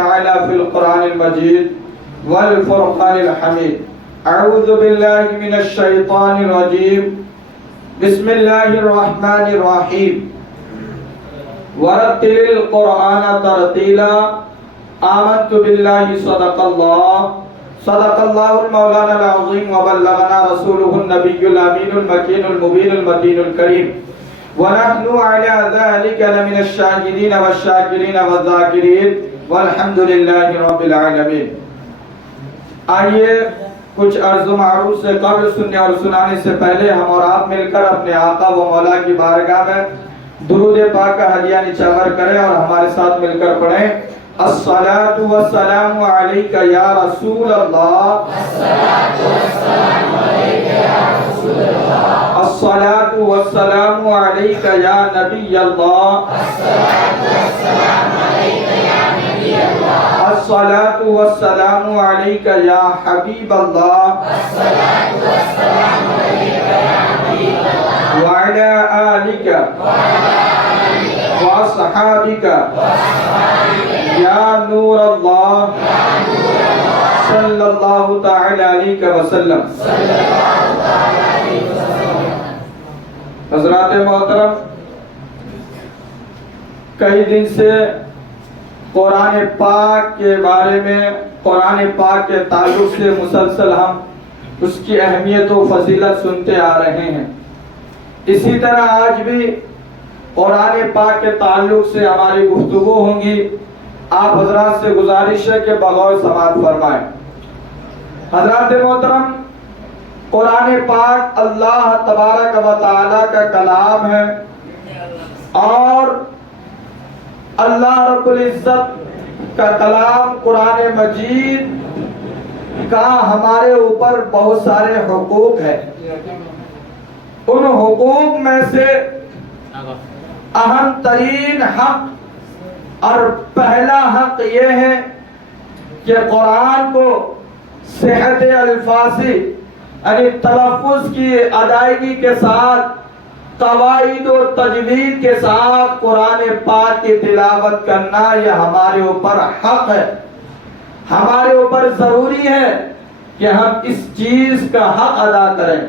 تعالى في القرآن المجيد والفرقان الحميد. أعوذ بالله من الشيطان الرجيم. بسم الله الرحمن الرحيم. ورتل القرآن ترتيلا. آمنت بالله صدق الله المولانا العظيم وبلغنا رسوله النبي الأمين المكين المبين المتين الكريم. ونحن على ذلك لمن الشاهدين والشاكرين والذاكرين والحمد للہ رب العالمین. آئیے کچھ عرض و معروف سے قبل سننے اور سنانے سے پہلے ہم اور آپ مل کر اپنے آقا و مولا کی بارگاہ میں درود پاک کا ہدیہ نچھاور کریں اور ہمارے ساتھ مل کر پڑھیں. الصلاۃ والسلام علیک یا رسول اللہ. الصلاۃ والسلام علیک یا نبی اللہ. الصلاۃ والسلام علیک یا حبیب اللہ. وعلی آلک واصحابک یا نور اللہ صلی اللہ تعالی علیہ وسلم. حضرات محترم، کئی دن سے قرآن پاک کے بارے میں، قرآن پاک کے تعلق سے مسلسل ہم اس کی اہمیت و فضیلت سنتے آ رہے ہیں. اسی طرح آج بھی قرآن پاک کے تعلق سے ہماری گفتگو ہوں گی. آپ حضرات سے گزارش ہے کہ بغور سماعت فرمائیں. حضرات محترم، قرآن پاک اللہ تبارک و تعالی کا کلام ہے اور اللہ رب العزت کا کلام قرآن مجید کا ہمارے اوپر بہت سارے حقوق ہیں. ان حقوق میں سے اہم ترین حق اور پہلا حق یہ ہے کہ قرآن کو صحت الفاظی یعنی تلفظ کی ادائیگی کے ساتھ، قواعد و تجوید کے ساتھ قرآن پاک کی تلاوت کرنا یہ ہمارے اوپر حق ہے. ہمارے اوپر ضروری ہے کہ ہم اس چیز کا حق ادا کریں.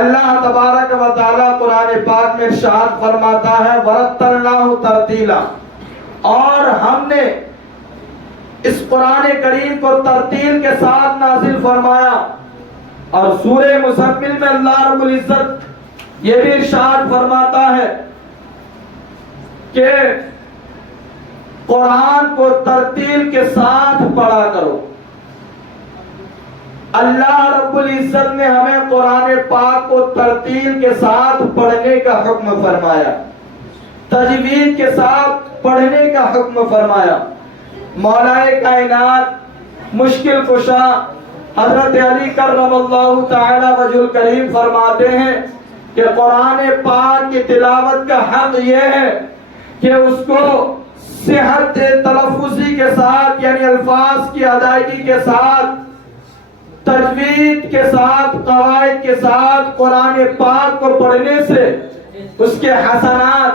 اللہ تبارک و تعالی قرآن پاک میں ارشاد فرماتا ہے وَرَتَّلْنَاهُ تَرْتِيلًا، اور ہم نے اس قرآن کریم کو ترتیل کے ساتھ نازل فرمایا. اور سورہ مزمل میں اللہ رب العزت یہ بھی ارشاد فرماتا ہے کہ قرآن کو ترتیل کے ساتھ پڑھا کرو. اللہ رب العزت نے ہمیں قرآن پاک کو ترتیل کے ساتھ پڑھنے کا حکم فرمایا، تجوید کے ساتھ پڑھنے کا حکم فرمایا. مولا کائنات مشکل کشا حضرت علی کرم اللہ تعالی وجہ الکریم فرماتے ہیں کہ قرآن پاک کی تلاوت کا حق یہ ہے کہ اس کو صحت تلفظی کے ساتھ یعنی الفاظ کی ادائیگی کے ساتھ، تجوید کے ساتھ، قواعد کے ساتھ قرآن پاک کو پڑھنے سے اس کے حسنات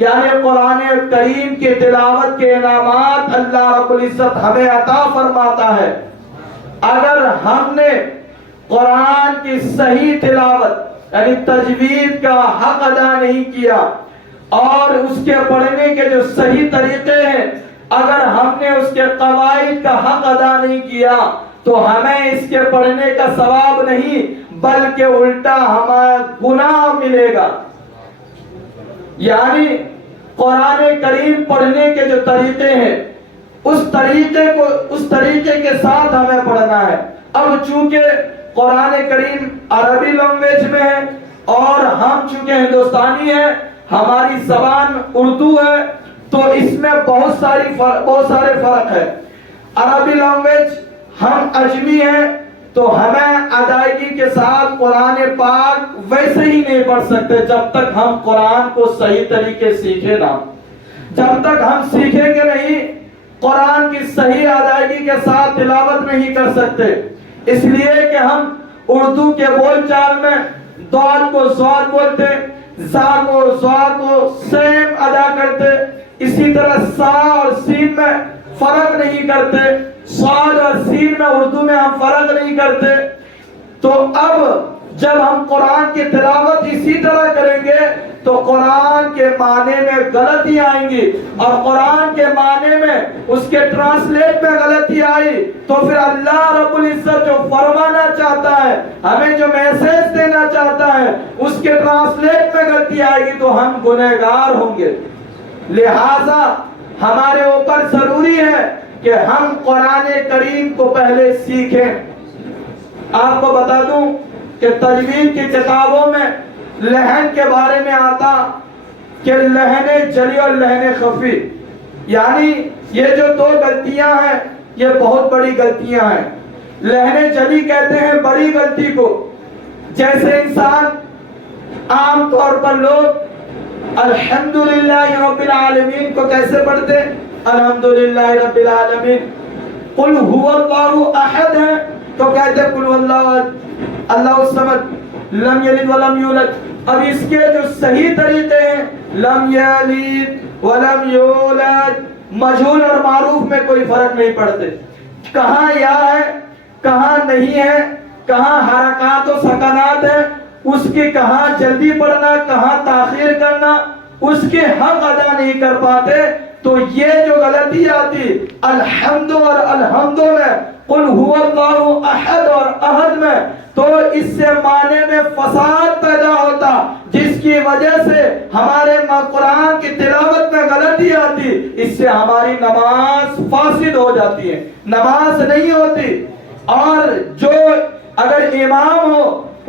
یعنی قرآن کریم کی تلاوت کے انعامات اللہ رب العزت ہمیں عطا فرماتا ہے. اگر ہم نے قرآن کی صحیح تلاوت یعنی تجوید کا حق ادا نہیں کیا اور اس کے پڑھنے کے جو صحیح طریقے ہیں اگر ہم نے اس کے قواعد کا حق ادا نہیں کیا تو ہمیں اس کے پڑھنے کا ثواب نہیں بلکہ الٹا ہمیں گناہ ملے گا. یعنی قرآن کریم پڑھنے کے جو طریقے ہیں اس طریقے کے ساتھ ہمیں پڑھنا ہے. اب چونکہ قرآن کریم عربی لینگویج میں ہے اور ہم چونکہ ہندوستانی ہیں، ہماری زبان اردو ہے، تو اس میں بہت سارے فرق ہے. عربی لینگویج ہم عجمی ہیں تو ہمیں ادائیگی کے ساتھ قرآن پاک ویسے ہی نہیں پڑھ سکتے جب تک ہم قرآن کو صحیح طریقے سیکھے نہ. جب تک ہم سیکھیں گے نہیں قرآن کی صحیح ادائیگی کے ساتھ تلاوت نہیں کر سکتے. اس لیے کہ ہم اردو کے بول چال میں دال کو زوال بولتے، زا کو زوا کو سیم ادا کرتے، اسی طرح سا اور سین میں فرق نہیں کرتے، صاد اور سین میں اردو میں ہم فرق نہیں کرتے. تو اب جب ہم قرآن کی تلاوت اسی طرح کریں گے تو قرآن کے معنی میں غلطی آئیں گی، اور قرآن کے معنی میں اس کے ٹرانسلیٹ میں غلطی آئی تو پھر اللہ رب العزت جو فرمانا چاہتا ہے، ہمیں جو میسج دینا چاہتا ہے، اس کے ٹرانسلیٹ میں غلطی آئے گی تو ہم گنہگار ہوں گے. لہذا ہمارے اوپر ضروری ہے کہ ہم قرآن کریم کو پہلے سیکھیں. آپ کو بتا دوں کہ تجوید کی کتابوں میں لحن کے بارے میں آتا کہ لحن جلی اور لحن خفی، یعنی یہ جو دو غلطیاں ہیں یہ بہت بڑی غلطیاں ہیں. لحن جلی کہتے ہیں بڑی غلطی کو، جیسے انسان عام طور پر لوگ الحمدللہ رب العالمین کو کیسے پڑھتے؟ الحمدللہ رب العالمین. قل هو اللہ احد ہے تو کہتے قل اللہ اللہ الصمد لم یلد ولم یولد. اب اس کے جو صحیح طریقے ہیں لم یلد ولم یولد، مجہول اور معروف میں کوئی فرق نہیں پڑتے. کہاں یا ہے کہاں نہیں ہے، کہاں حرکات و سکنات ہے، اس کی کہاں جلدی پڑھنا کہاں تاخیر کرنا، اس کے حق ادا نہیں کر پاتے. تو یہ جو غلطی آتی الحمد اور الحمد میں، قل هو اللہ احد اور احد میں، تو اس سے معنی میں فساد پیدا ہوتا، جس کی وجہ سے ہمارے قرآن کی تلاوت میں غلطی آتی. اس سے ہماری نماز فاسد ہو جاتی ہے، نماز نہیں ہوتی. اور جو اگر امام ہو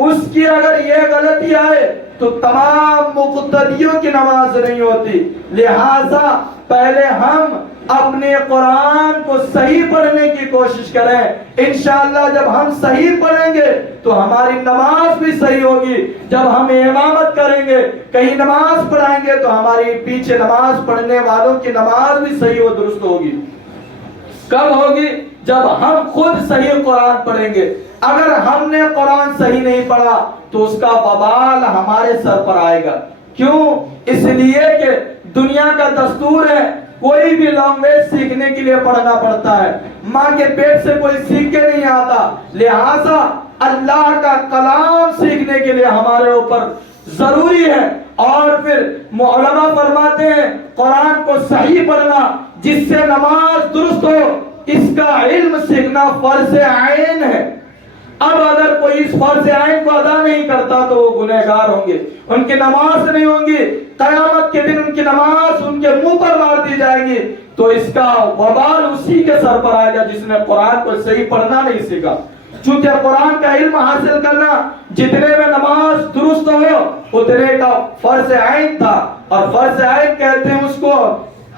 اس کی اگر یہ غلطی آئے تو تمام مقتدیوں کی نماز نہیں ہوتی. لہذا پہلے ہم اپنے قرآن کو صحیح پڑھنے کی کوشش کریں. انشاءاللہ جب ہم صحیح پڑھیں گے تو ہماری نماز بھی صحیح ہوگی. جب ہم امامت کریں گے کہیں نماز پڑھائیں گے تو ہماری پیچھے نماز پڑھنے والوں کی نماز بھی صحیح و درست ہوگی. کب ہوگی؟ جب ہم خود صحیح قرآن پڑھیں گے. اگر ہم نے قرآن صحیح نہیں پڑھا تو اس کا وبال ہمارے سر پر آئے گا. کیوں؟ اس لیے کہ دنیا کا دستور ہے کوئی بھی لینگویج سیکھنے کے لیے پڑھنا پڑتا ہے. ماں کے پیٹ سے کوئی سیکھ کے نہیں آتا. لہذا اللہ کا کلام سیکھنے کے لیے ہمارے اوپر ضروری ہے. اور پھر علماء فرماتے ہیں قرآن کو صحیح پڑھنا جس سے نماز درست ہو، اس کا علم سیکھنا فرض عین ہے. اب اگر کوئی اس فرض عین کو ادا نہیں کرتا تو وہ گنہگار ہوں گے، ان کی نماز نہیں ہوں گی. قیامت کے دن ان کی نماز ان کے منہ پر مار دی جائے گی تو اس کا وبال اسی کے سر پر آئے گا جس نے قرآن کو صحیح پڑھنا نہیں سیکھا. چونکہ قرآن کا علم حاصل کرنا جتنے میں نماز درست ہو اتنے کا فرض عین تھا. اور فرض عین کہتے ہیں اس کو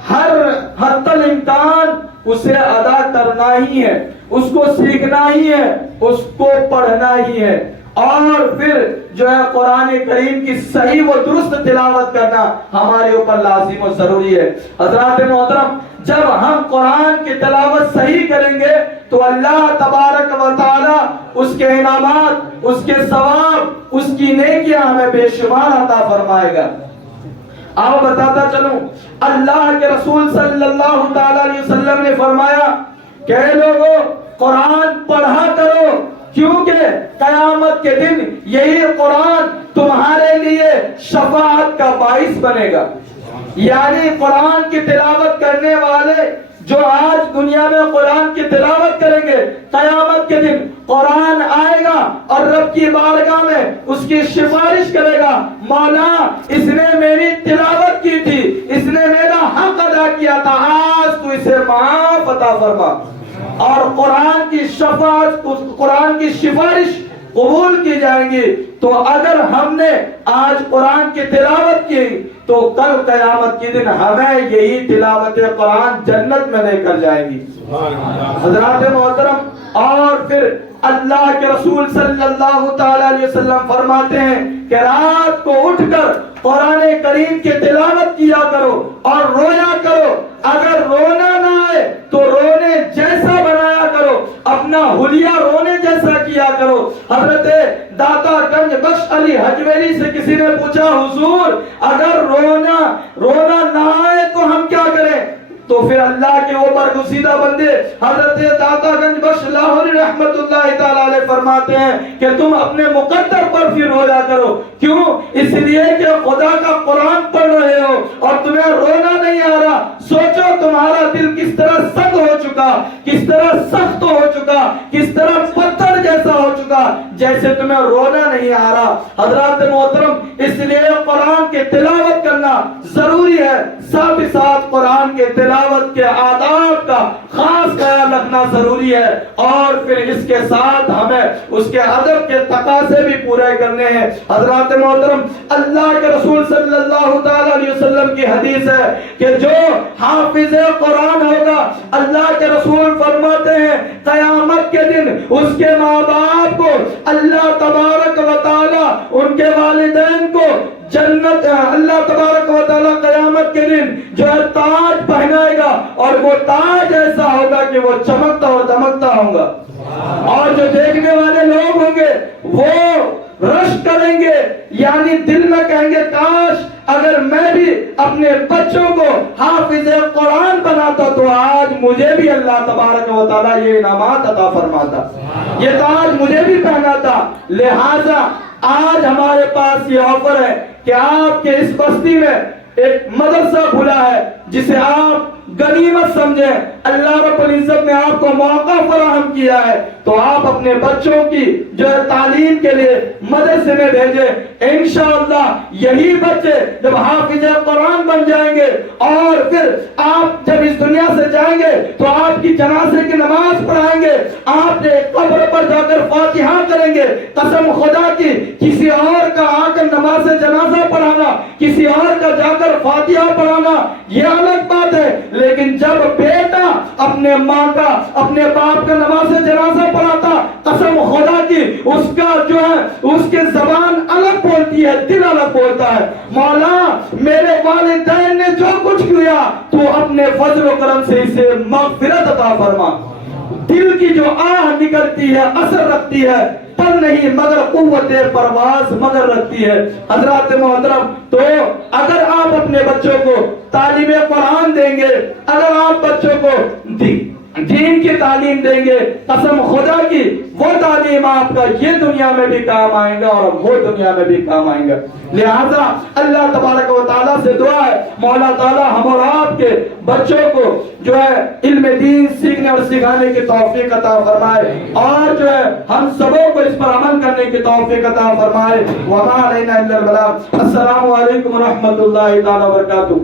ہر حد الامکان اسے ادا کرنا ہی ہے، اس کو سیکھنا ہی ہے، اس کو پڑھنا ہی ہے. اور پھر جو ہے قرآن کریم کی صحیح و درست تلاوت کرنا ہمارے اوپر لازم و ضروری ہے. حضرات محترم، جب ہم قرآن کی تلاوت صحیح کریں گے تو اللہ تبارک و تعالی اس کے انعامات، اس کے ثواب، اس کی نیکیاں ہمیں بے شمار عطا فرمائے گا. آپ بتاتا چلوں اللہ کے رسول صلی اللہ تعالی علیہ وسلم نے فرمایا کہ اے لوگوں قرآن پڑھا کرو، کیونکہ قیامت کے دن یہی قرآن تمہارے لیے شفاعت کا باعث بنے گا. یعنی قرآن کی تلاوت کرنے والے جو آج دنیا میں قرآن کی تلاوت کریں گے، قیامت کے دن قرآن آئے گا اور رب کی بارگاہ میں اس کی سفارش کرے گا، مولا اس نے میری تلاوت کی تھی، اس نے میرا حق ادا کیا تھا، آج تو اسے معاف عطا فرما. اور قرآن کی شفاعت، قرآن کی سفارش قبول کی جائیں گی. تو اگر ہم نے آج قرآن کی تلاوت کی تو کل قیامت کے دن ہمیں یہی تلاوت قرآن جنت میں لے کر جائے گی. حضرات محترم، اور پھر اللہ کے رسول صلی اللہ تعالی علیہ وسلم فرماتے ہیں کہ رات کو اٹھ کر قرآن کریم کی تلاوت کیا کرو اور رویا کرو. اگر رونا نہ آئے تو رونے جیسا بنایا کرو. اپنے اپنا حلیہ رونے جیسا کیا کرو۔ حضرت داتا گنج بخش علی حجویری سے کسی نے پوچھا حضور اگر رونا نہ آئے تو ہم کیا کریں؟ تو پھر اللہ کے اوپر گزیدہ بندے حضرت داتا گنج بخش لاہوری رحمت اللہ تعالی علیہ فرماتے ہیں کہ تم اپنے مقدر پر پھر رویا کرو۔ کیوں؟ اس لیے کہ خدا کا قرآن پڑھ رہے ہو اور تمہیں رونا نہیں آ رہا۔ سوچو تمہارا دل کس طرح سخت ہو چکا، کس طرح سخت ہو چکا، کس طرح پتھر جیسا ہو چکا، جیسے تمہیں رونا نہیں آ رہا۔ حضرات محترم، اس لیے قرآن کی تلاوت کرنا ضروری ہے، ساتھ ہی ساتھ قرآن کے تلاوت کے آداب کا خاص خیال رکھنا ضروری ہے، اور پھر اس کے ساتھ ہمیں اس کے ادب کے تقاضے بھی پورے کرنے ہیں۔ حضرات محترم، اللہ کے رسول صلی اللہ تعالی علیہ وسلم کی حدیث ہے کہ جو حافظ قرآن ہوگا، اللہ کے رسول فرماتے ہیں قیامت کے دن اس کے ماں باپ کو اللہ تبارک و تعالی ان کے والدین کو جنت، اللہ تبارک و تعالی قیامت کے دن جو ہے تاج پہنائے گا، اور وہ تاج ایسا ہوگا کہ وہ چمکتا اور دمکتا ہوگا، اور جو دیکھنے والے لوگ ہوں گے وہ رش کریں گے، یعنی دل میں کہیں گے کاش اگر میں بھی اپنے بچوں کو حافظ قرآن بناتا تو آج مجھے بھی اللہ تبارک و تعالی یہ انعامات عطا فرماتا، یہ تاج مجھے بھی پہناتا۔ لہٰذا آج ہمارے پاس یہ آفر ہے کہ آپ کے اس بستی میں ایک مدرسہ کھلا ہے جسے آپ غنیمت سمجھیں، اللہ رب العزت نے آپ کو موقع فراہم کیا ہے، تو آپ اپنے بچوں کی جو ہے تعلیم کے لیے مدرسے میں بھیجیں۔ انشاءاللہ یہی بچے جب حافظ قرآن بن جائیں گے اور پھر آپ جب اس دنیا سے جائیں گے تو آپ کی جنازے کی نماز پڑھائیں گے، آپ نے قبر پر جا کر فاتحہ کریں گے۔ قسم خدا کی کسی اور کا آ کر نماز جنازہ پڑھانا، کسی اور کا جا کر فاتحہ پڑھانا یہ الگ بات ہے، لیکن جب بیٹا اپنے ماں کا، اپنے باپ کا نماز جنازہ پڑھاتا، قسم خدا کی اس کا جو ہے اس کے زبان الگ بولتی ہے، دل الگ بولتا ہے، مولا میرے والدین نے جو کچھ کیا تو اپنے فضل و کرم سے اسے مغفرت عطا فرما۔ دل کی جو آہ نکلتی ہے اثر رکھتی ہے، پر نہیں مگر قوت پرواز مگر رکھتی ہے۔ حضرات محترم، تو اگر آپ اپنے بچوں کو تعلیم قرآن دیں گے، اگر آپ بچوں کو دین کی تعلیم دیں گے، قسم خدا کی وہ تعلیم آپ کا یہ دنیا میں بھی کام آئیں گا اور وہ دنیا میں بھی کام آئیں گا۔ لہذا اللہ تبارک و تعالیٰ سے دعا ہے مولا تعالیٰ ہم اور آپ کے بچوں کو جو ہے علم دین سیکھنے اور سکھانے کی توفیق عطا فرمائے، اور جو ہے ہم سبوں کو اس پر عمل کرنے کی توفیق عطا فرمائے۔ وما علینا الا البلاغ۔ السلام علیکم ورحمۃ اللہ تعالیٰ وبرکاتہ۔